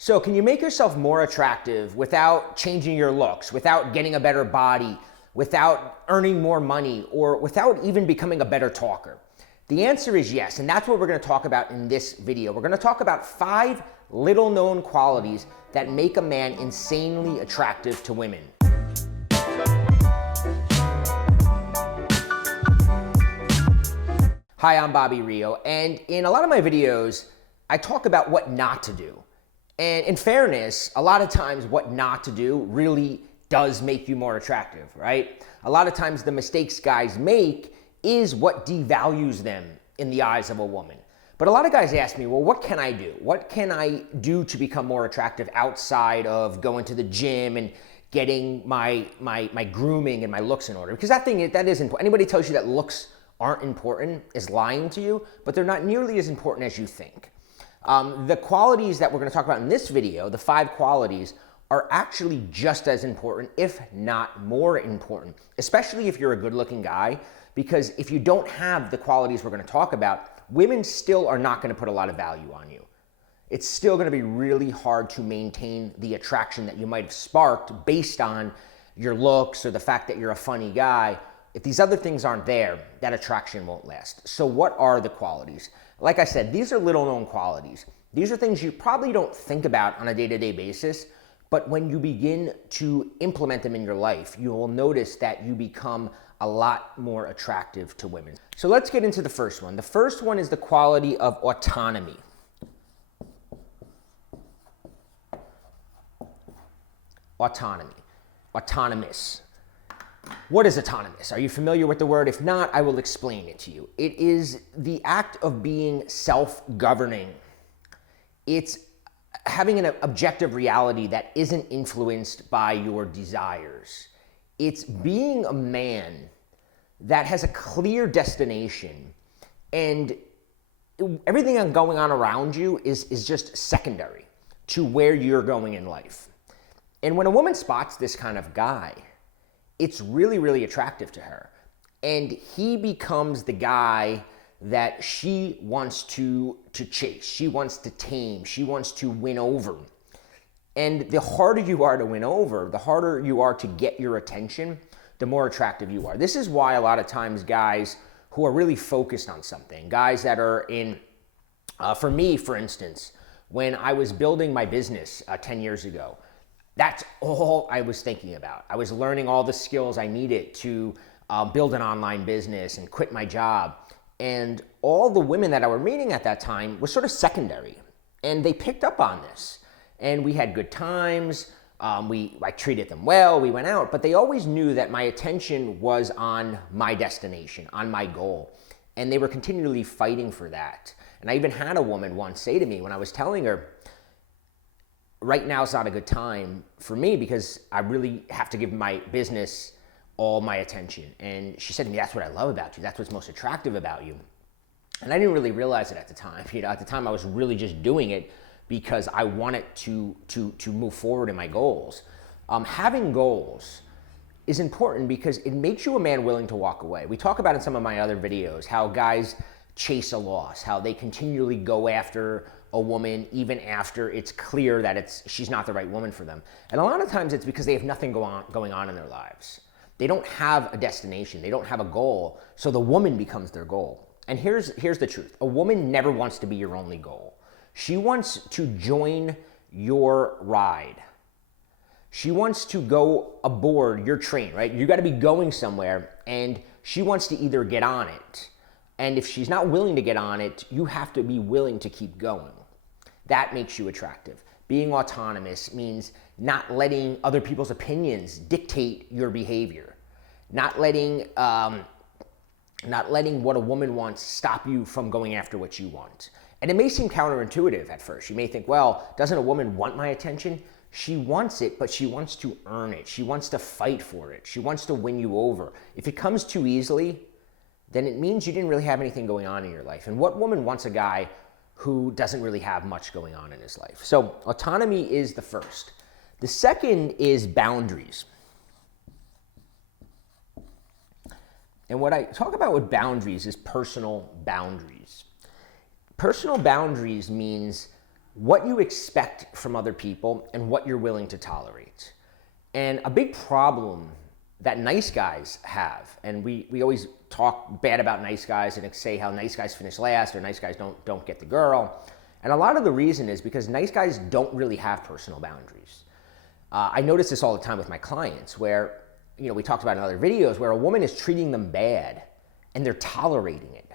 So can you make yourself more attractive without changing your looks, without getting a better body, without earning more money, or without even becoming a better talker? The answer is yes, and that's what we're going to talk about in this video. We're going to talk about 5 little known qualities that make a man insanely attractive to women. Hi, I'm Bobby Rio, and in a lot of my videos, I talk about what not to do. And in fairness, a lot of times what not to do really does make you more attractive, right? A lot of times the mistakes guys make is what devalues them in the eyes of a woman. But a lot of guys ask me, well, what can I do? What can I do to become more attractive outside of going to the gym and getting my grooming and my looks in order? Because that is important. Anybody tells you that looks aren't important is lying to you, but they're not nearly as important as you think. The qualities that we're going to talk about in this video, the 5 qualities, are actually just as important, if not more important, especially if you're a good-looking guy, because if you don't have the qualities we're going to talk about, women still are not going to put a lot of value on you. It's still going to be really hard to maintain the attraction that you might have sparked based on your looks or the fact that you're a funny guy. If these other things aren't there, that attraction won't last. So what are the qualities? Like I said, these are little known qualities. These are things you probably don't think about on a day-to-day basis, but when you begin to implement them in your life, you will notice that you become a lot more attractive to women. So let's get into the first one. The first one is the quality of autonomy. Autonomy. Autonomous. What is autonomous? Are you familiar with the word? If not, I will explain it to you. It is the act of being self-governing. It's having an objective reality that isn't influenced by your desires. It's being a man that has a clear destination, and everything going on around you is just secondary to where you're going in life. And when a woman spots this kind of guy, it's really, really attractive to her. And he becomes the guy that she wants to chase. She wants to tame. She wants to win over. And the harder you are to win over, the harder you are to get your attention, the more attractive you are. This is why a lot of times guys who are really focused on something, guys that are in, for me, for instance, when I was building my business 10 years ago, that's all I was thinking about. I was learning all the skills I needed to build an online business and quit my job. And all the women that I were meeting at that time was sort of secondary. And they picked up on this. And we had good times. I treated them well. We went out. But they always knew that my attention was on my destination, on my goal. And they were continually fighting for that. And I even had a woman once say to me when I was telling her, right now is not a good time for me because I really have to give my business all my attention. And she said to me, that's what I love about you. That's what's most attractive about you. And I didn't really realize it at the time. At the time I was really just doing it because I wanted to move forward in my goals. Having goals is important because it makes you a man willing to walk away. We talk about in some of my other videos how guys chase a loss, how they continually go after a woman even after it's clear that she's not the right woman for them. And a lot of times it's because they have nothing going on in their lives. They don't have a destination. They don't have a goal. So the woman becomes their goal. And here's the truth. A woman never wants to be your only goal. She wants to join your ride. She wants to go aboard your train, right? You got to be going somewhere, and she wants to either get on it. And if she's not willing to get on it, you have to be willing to keep going. That makes you attractive. Being autonomous means not letting other people's opinions dictate your behavior. Not letting what a woman wants stop you from going after what you want. And it may seem counterintuitive at first. You may think, well, doesn't a woman want my attention? She wants it, but she wants to earn it. She wants to fight for it. She wants to win you over. If it comes too easily, then it means you didn't really have anything going on in your life. And what woman wants a guy who doesn't really have much going on in his life? So autonomy is the first. The second is boundaries. And what I talk about with boundaries is personal boundaries. Personal boundaries means what you expect from other people and what you're willing to tolerate. And a big problem that nice guys have, and we always talk bad about nice guys and say how nice guys finish last or nice guys don't get the girl. And a lot of the reason is because nice guys don't really have personal boundaries. I notice this all the time with my clients where, we talked about in other videos where a woman is treating them bad and they're tolerating it.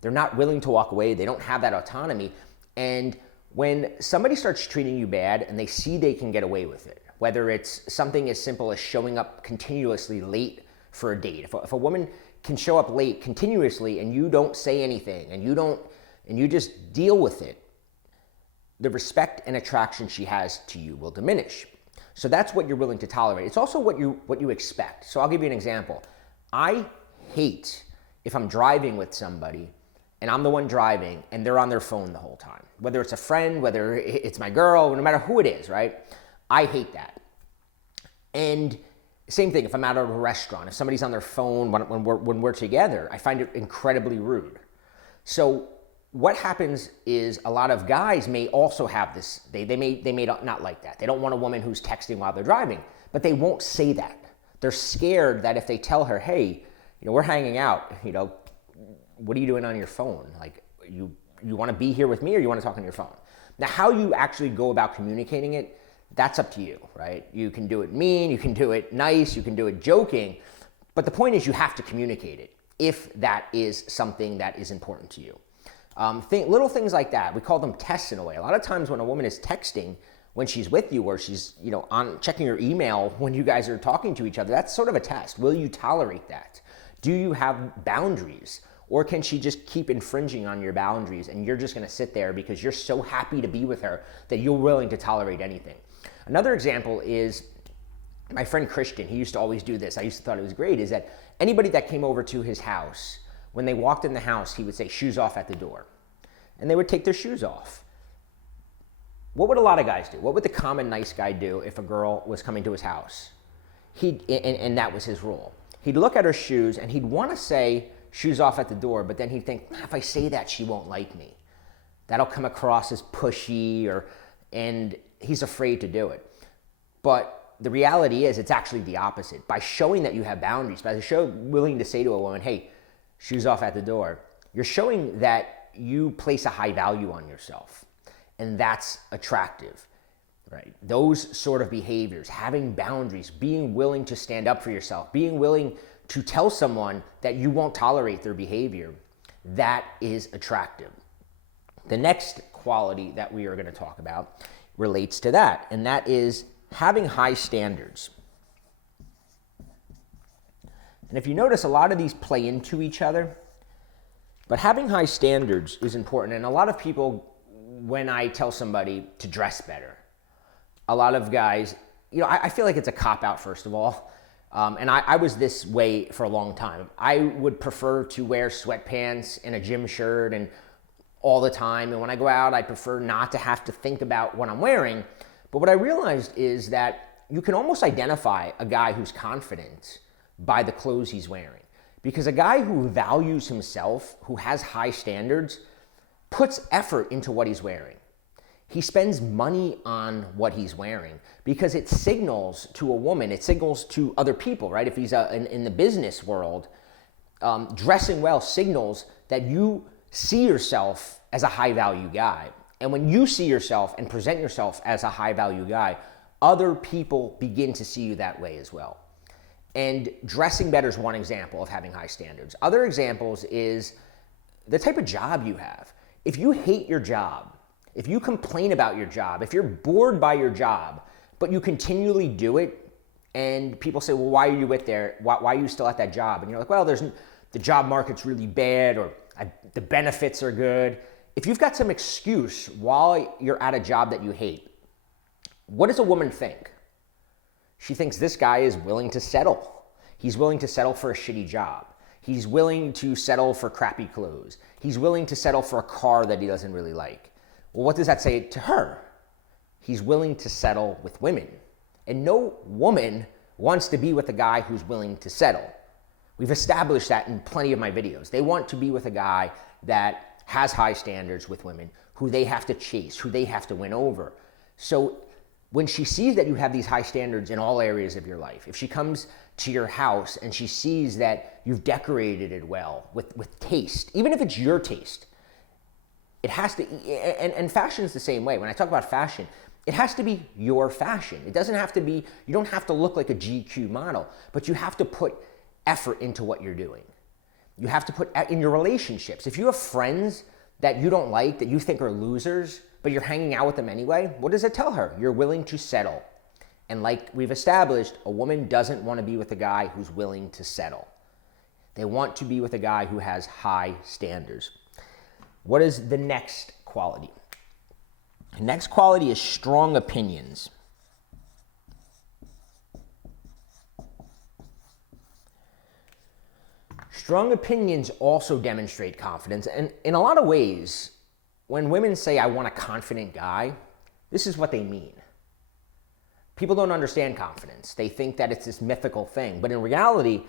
They're not willing to walk away. They don't have that autonomy. And when somebody starts treating you bad and they see they can get away with it, whether it's something as simple as showing up continuously late for a date. If a woman can show up late continuously and you don't say anything and you just deal with it, the respect and attraction she has to you will diminish. So that's what you're willing to tolerate. It's also what you expect. So I'll give you an example. I hate if I'm driving with somebody and I'm the one driving and they're on their phone the whole time. Whether it's a friend, whether it's my girl, no matter who it is, right? I hate that. And same thing, if I'm out at a restaurant, if somebody's on their phone when we're together, I find it incredibly rude. So what happens is a lot of guys may also have this, they may not like that. They don't want a woman who's texting while they're driving, but they won't say that. They're scared that if they tell her, hey, we're hanging out, what are you doing on your phone? Like, you want to be here with me or you want to talk on your phone? Now, how you actually go about communicating it, that's up to you, right? You can do it mean, you can do it nice, you can do it joking, but the point is you have to communicate it if that is something that is important to you. Little things like that, we call them tests in a way. A lot of times when a woman is texting when she's with you or she's on checking your email when you guys are talking to each other, that's sort of a test. Will you tolerate that? Do you have boundaries? Or can she just keep infringing on your boundaries and you're just going to sit there because you're so happy to be with her that you're willing to tolerate anything? Another example is my friend Christian. He used to always do this. I used to thought it was great, is that anybody that came over to his house, when they walked in the house, he would say, shoes off at the door. And they would take their shoes off. What would a lot of guys do? What would the common nice guy do if a girl was coming to his house? And that was his rule. He'd look at her shoes and he'd want to say, shoes off at the door, but then he'd think, if I say that, she won't like me. That'll come across as pushy, and he's afraid to do it. But the reality is it's actually the opposite. By showing that you have boundaries, by willing to say to a woman, hey, shoes off at the door, you're showing that you place a high value on yourself. And that's attractive, right? Those sort of behaviors, having boundaries, being willing to stand up for yourself, being willing to tell someone that you won't tolerate their behavior, that is attractive. The next quality that we are going to talk about relates to that, and that is having high standards. And if you notice, a lot of these play into each other, but having high standards is important. And a lot of people, when I tell somebody to dress better, a lot of guys, I feel like it's a cop-out, first of all. And I was this way for a long time. I would prefer to wear sweatpants and a gym shirt and all the time. And when I go out, I prefer not to have to think about what I'm wearing. But what I realized is that you can almost identify a guy who's confident by the clothes he's wearing. Because a guy who values himself, who has high standards, puts effort into what he's wearing. He spends money on what he's wearing because it signals to a woman, it signals to other people, right? If he's in the business world, dressing well signals that you see yourself as a high value guy. And when you see yourself and present yourself as a high value guy, other people begin to see you that way as well. And dressing better is one example of having high standards. Other examples is the type of job you have. If you hate your job, if you complain about your job, if you're bored by your job, but you continually do it, and people say, well, why are you there? Why are you still at that job? And you're like, well, the job market's really bad, or the benefits are good. If you've got some excuse while you're at a job that you hate, what does a woman think? She thinks this guy is willing to settle. He's willing to settle for a shitty job. He's willing to settle for crappy clothes. He's willing to settle for a car that he doesn't really like. Well, what does that say to her? He's willing to settle with women. And no woman wants to be with a guy who's willing to settle. We've established that in plenty of my videos. They want to be with a guy that has high standards with women, who they have to chase, who they have to win over. So when she sees that you have these high standards in all areas of your life, if she comes to your house and she sees that you've decorated it well with taste, even if it's your taste, it has to, and fashion's the same way. When I talk about fashion, it has to be your fashion. It doesn't have to be, you don't have to look like a GQ model, but you have to put effort into what you're doing. You have to put in your relationships. If you have friends that you don't like, that you think are losers, but you're hanging out with them anyway, what does it tell her? You're willing to settle. And like we've established, a woman doesn't want to be with a guy who's willing to settle. They want to be with a guy who has high standards. What is the next quality? The next quality is strong opinions. Strong opinions also demonstrate confidence. And in a lot of ways, when women say, I want a confident guy, this is what they mean. People don't understand confidence. They think that it's this mythical thing. But in reality,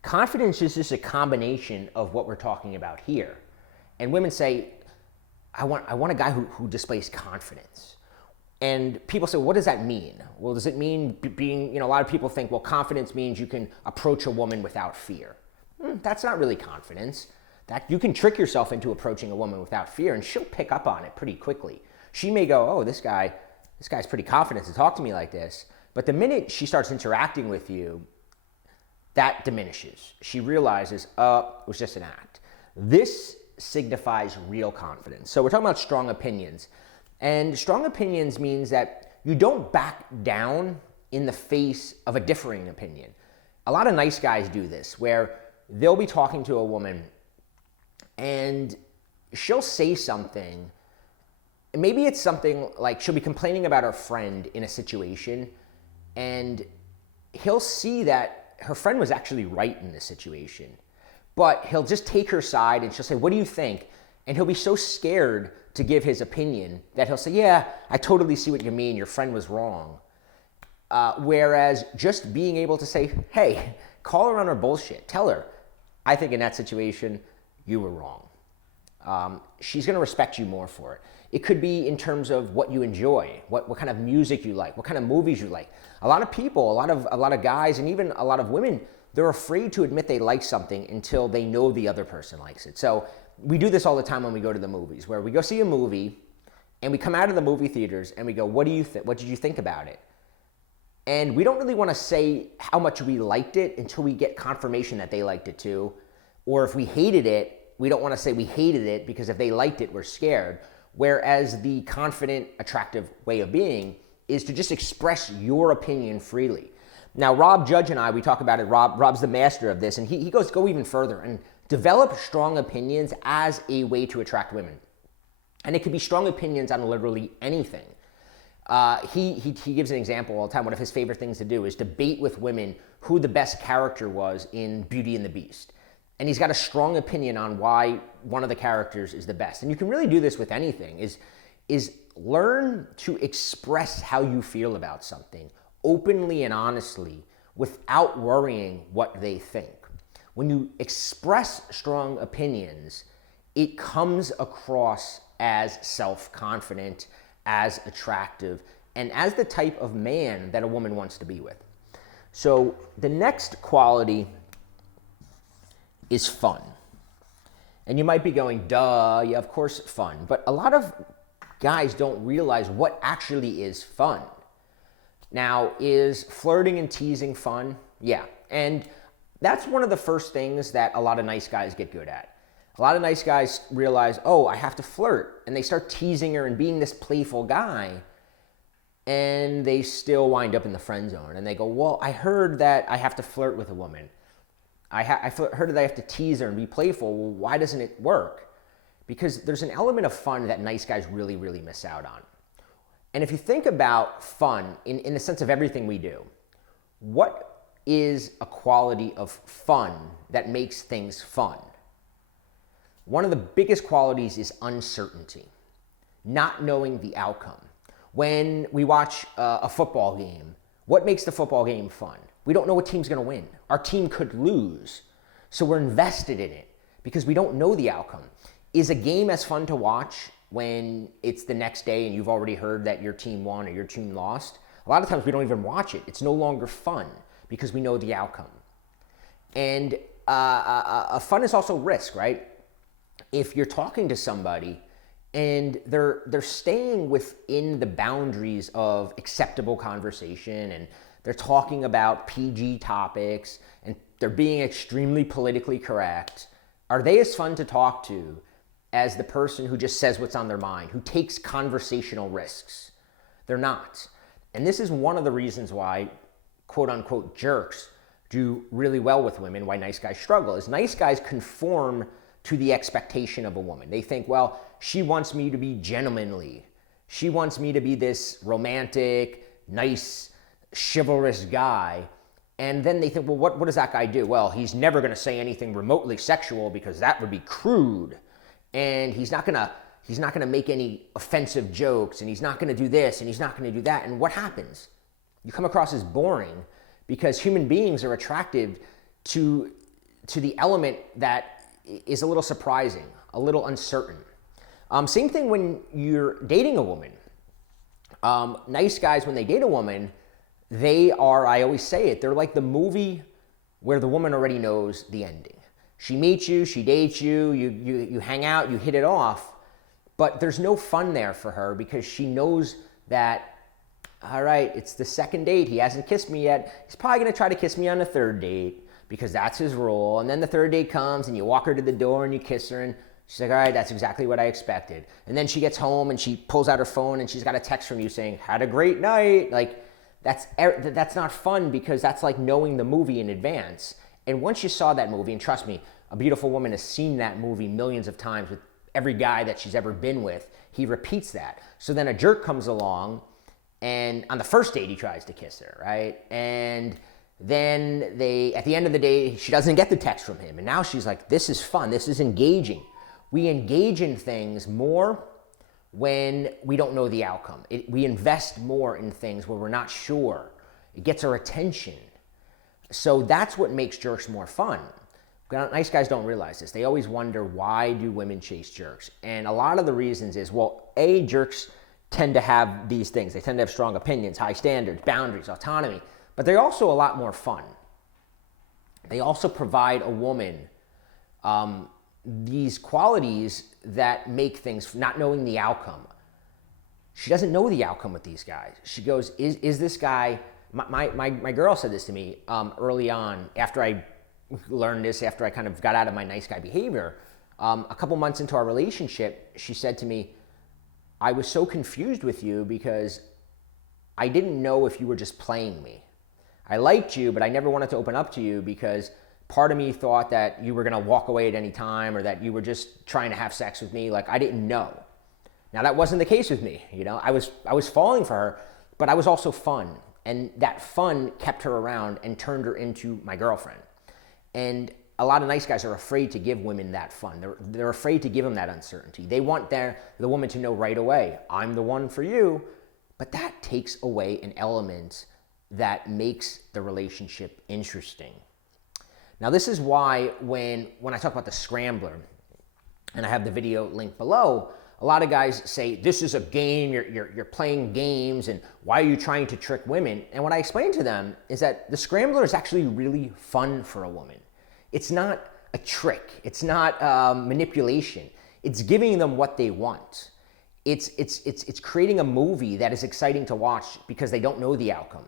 confidence is just a combination of what we're talking about here. And women say, I want a guy who displays confidence. And people say, what does that mean? Well, does it mean being, a lot of people think, well, confidence means you can approach a woman without fear. That's not really confidence. That you can trick yourself into approaching a woman without fear, and she'll pick up on it pretty quickly. She may go, oh, this guy's pretty confident to talk to me like this. But the minute she starts interacting with you, that diminishes. She realizes, it was just an act. This signifies real confidence. So we're talking about strong opinions. And strong opinions means that you don't back down in the face of a differing opinion. A lot of nice guys do this, where they'll be talking to a woman and she'll say something. Maybe it's something like she'll be complaining about her friend in a situation, and he'll see that her friend was actually right in this situation. But he'll just take her side and she'll say, what do you think? And he'll be so scared to give his opinion that he'll say, yeah, I totally see what you mean. Your friend was wrong. Whereas just being able to say, hey, call her on her bullshit. Tell her, I think in that situation, you were wrong. She's going to respect you more for it. It could be in terms of what you enjoy, what kind of music you like, what kind of movies you like. A lot of people, a lot of guys, and even a lot of women, they're afraid to admit they like something until they know the other person likes it. So we do this all the time when we go to the movies, where we go see a movie and we come out of the movie theaters and we go, what did you think about it? And we don't really want to say how much we liked it until we get confirmation that they liked it too. Or if we hated it, we don't want to say we hated it, because if they liked it, we're scared. Whereas the confident, attractive way of being is to just express your opinion freely. Now, Rob Judge and I, we talk about it. Rob's the master of this, and he goes go even further and develop strong opinions as a way to attract women. And it could be strong opinions on literally anything. He gives an example all the time. One of his favorite things to do is debate with women who the best character was in Beauty and the Beast. And he's got a strong opinion on why one of the characters is the best. And you can really do this with anything, is learn to express how you feel about something openly and honestly without worrying what they think. When you express strong opinions, it comes across as self-confident, as attractive, and as the type of man that a woman wants to be with. So the next quality is fun. And you might be going, duh, yeah, of course fun. But a lot of guys don't realize what actually is fun. Now, is flirting and teasing fun? Yeah. And that's one of the first things that a lot of nice guys get good at. A lot of nice guys realize, oh, I have to flirt. And they start teasing her and being this playful guy. And they still wind up in the friend zone. And they go, well, I heard that I have to flirt with a woman. I heard that I have to tease her and be playful. Well, why doesn't it work? Because there's an element of fun that nice guys really, really miss out on. And if you think about fun in the sense of everything we do, what is a quality of fun that makes things fun? One of the biggest qualities is uncertainty, not knowing the outcome. When we watch a football game, what makes the football game fun? We don't know what team's going to win. Our team could lose, so we're invested in it because we don't know the outcome. Is a game as fun to watch when it's the next day and you've already heard that your team won or your team lost. A lot of times we don't even watch it. It's no longer fun because we know the outcome. And fun is also risk, right? If you're talking to somebody and they're staying within the boundaries of acceptable conversation, and they're talking about PG topics, and they're being extremely politically correct, are they as fun to talk to as the person who just says what's on their mind, who takes conversational risks? They're not. And this is one of the reasons why, quote unquote, jerks do really well with women, why nice guys struggle, is nice guys conform to the expectation of a woman. They think, well, she wants me to be gentlemanly. She wants me to be this romantic, nice, chivalrous guy. And then they think, well, what does that guy do? Well, he's never going to say anything remotely sexual because that would be crude. And he's not going to make any offensive jokes, and he's not going to do this, and he's not going to do that. And what happens? You come across as boring because human beings are attracted to the element that is a little surprising, a little uncertain. Same thing when you're dating a woman. Nice guys, when they date a woman, they are, I always say it, they're like the movie where the woman already knows the ending. She meets you, she dates you, you hang out, you hit it off, but there's no fun there for her because she knows that, all right, it's the second date, he hasn't kissed me yet, he's probably gonna try to kiss me on the third date because that's his role. And then the third date comes and you walk her to the door and you kiss her and she's like, all right, that's exactly what I expected. And then she gets home and she pulls out her phone and she's got a text from you saying, had a great night. Like, that's not fun because that's like knowing the movie in advance. And once you saw that movie, and trust me, a beautiful woman has seen that movie millions of times with every guy that she's ever been with, he repeats that. So then a jerk comes along and on the first date he tries to kiss her, right? And then at the end of the day, she doesn't get the text from him. And now she's like, this is fun, this is engaging. We engage in things more when we don't know the outcome. We invest more in things where we're not sure. It gets our attention. So that's what makes jerks more fun. Nice guys don't realize this. They always wonder, why do women chase jerks? And a lot of the reasons is, well, jerks tend to have these things. They tend to have strong opinions, high standards, boundaries, autonomy, but they're also a lot more fun. They also provide a woman these qualities that make things, not knowing the outcome. She doesn't know the outcome with these guys. She goes, is this guy, my girl said this to me early on after I learned this, after I kind of got out of my nice guy behavior. A couple months into our relationship, she said to me, I was so confused with you because I didn't know if you were just playing me. I liked you, but I never wanted to open up to you because part of me thought that you were going to walk away at any time or that you were just trying to have sex with me. Like, I didn't know. Now, that wasn't the case with me. You know, I was falling for her, but I was also fun. And that fun kept her around and turned her into my girlfriend. And a lot of nice guys are afraid to give women that fun. They're afraid to give them that uncertainty. They want the woman to know right away, I'm the one for you. But that takes away an element that makes the relationship interesting. Now, this is why when I talk about the Scrambler, and I have the video linked below, a lot of guys say, this is a game, you're playing games, and why are you trying to trick women? And what I explain to them is that the Scrambler is actually really fun for a woman. It's not a trick. It's not manipulation. It's giving them what they want. It's creating a movie that is exciting to watch because they don't know the outcome.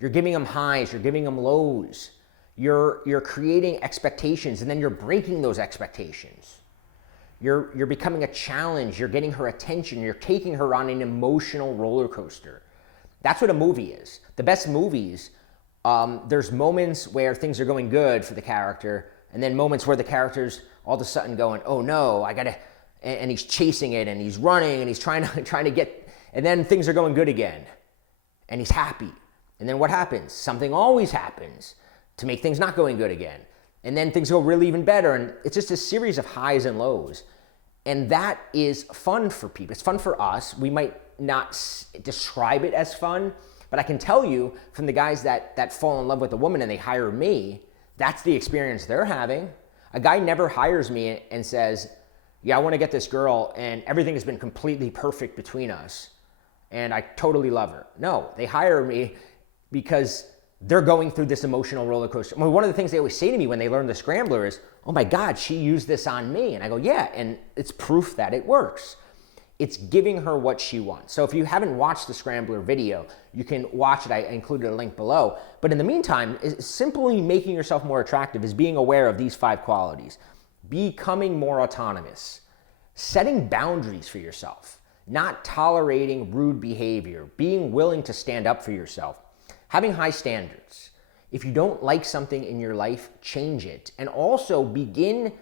You're giving them highs, you're giving them lows. You're creating expectations, and then you're breaking those expectations. You're becoming a challenge. You're getting her attention. You're taking her on an emotional roller coaster. That's what a movie is. The best movies, there's moments where things are going good for the character, and then moments where the character's all of a sudden going, oh no, and he's chasing it, and he's running, and he's trying to get, and then things are going good again, and he's happy. And then what happens? Something always happens to make things not going good again. And then things go really even better. And it's just a series of highs and lows. And that is fun for people. It's fun for us. We might not describe it as fun, but I can tell you from the guys that fall in love with a woman and they hire me, that's the experience they're having. A guy never hires me and says, yeah, I want to get this girl and everything has been completely perfect between us and I totally love her. No, they hire me because they're going through this emotional roller coaster. I mean, one of the things they always say to me when they learn the Scrambler is, oh my God, she used this on me. And I go, yeah, and it's proof that it works. It's giving her what she wants. So if you haven't watched the Scrambler video, you can watch it. I included a link below. But in the meantime, simply making yourself more attractive is being aware of these 5 qualities. Becoming more autonomous. Setting boundaries for yourself. Not tolerating rude behavior. Being willing to stand up for yourself. Having high standards. If you don't like something in your life, change it. And also begin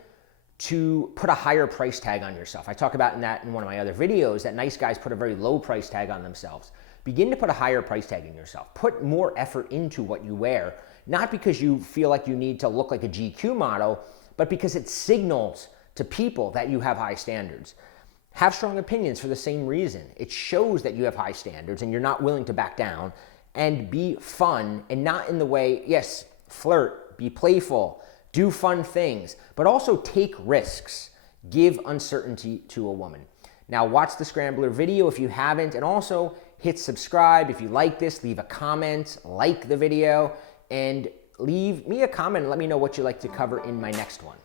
to put a higher price tag on yourself. I talk about that in one of my other videos, that nice guys put a very low price tag on themselves. Begin to put a higher price tag in yourself. Put more effort into what you wear, not because you feel like you need to look like a GQ model, but because it signals to people that you have high standards. Have strong opinions for the same reason. It shows that you have high standards and you're not willing to back down. And be fun, and not in the way, yes, flirt, be playful, do fun things, but also take risks. Give uncertainty to a woman. Now watch the Scrambler video if you haven't, and also hit subscribe. If you like this, leave a comment, like the video, and leave me a comment and let me know what you'd like to cover in my next one.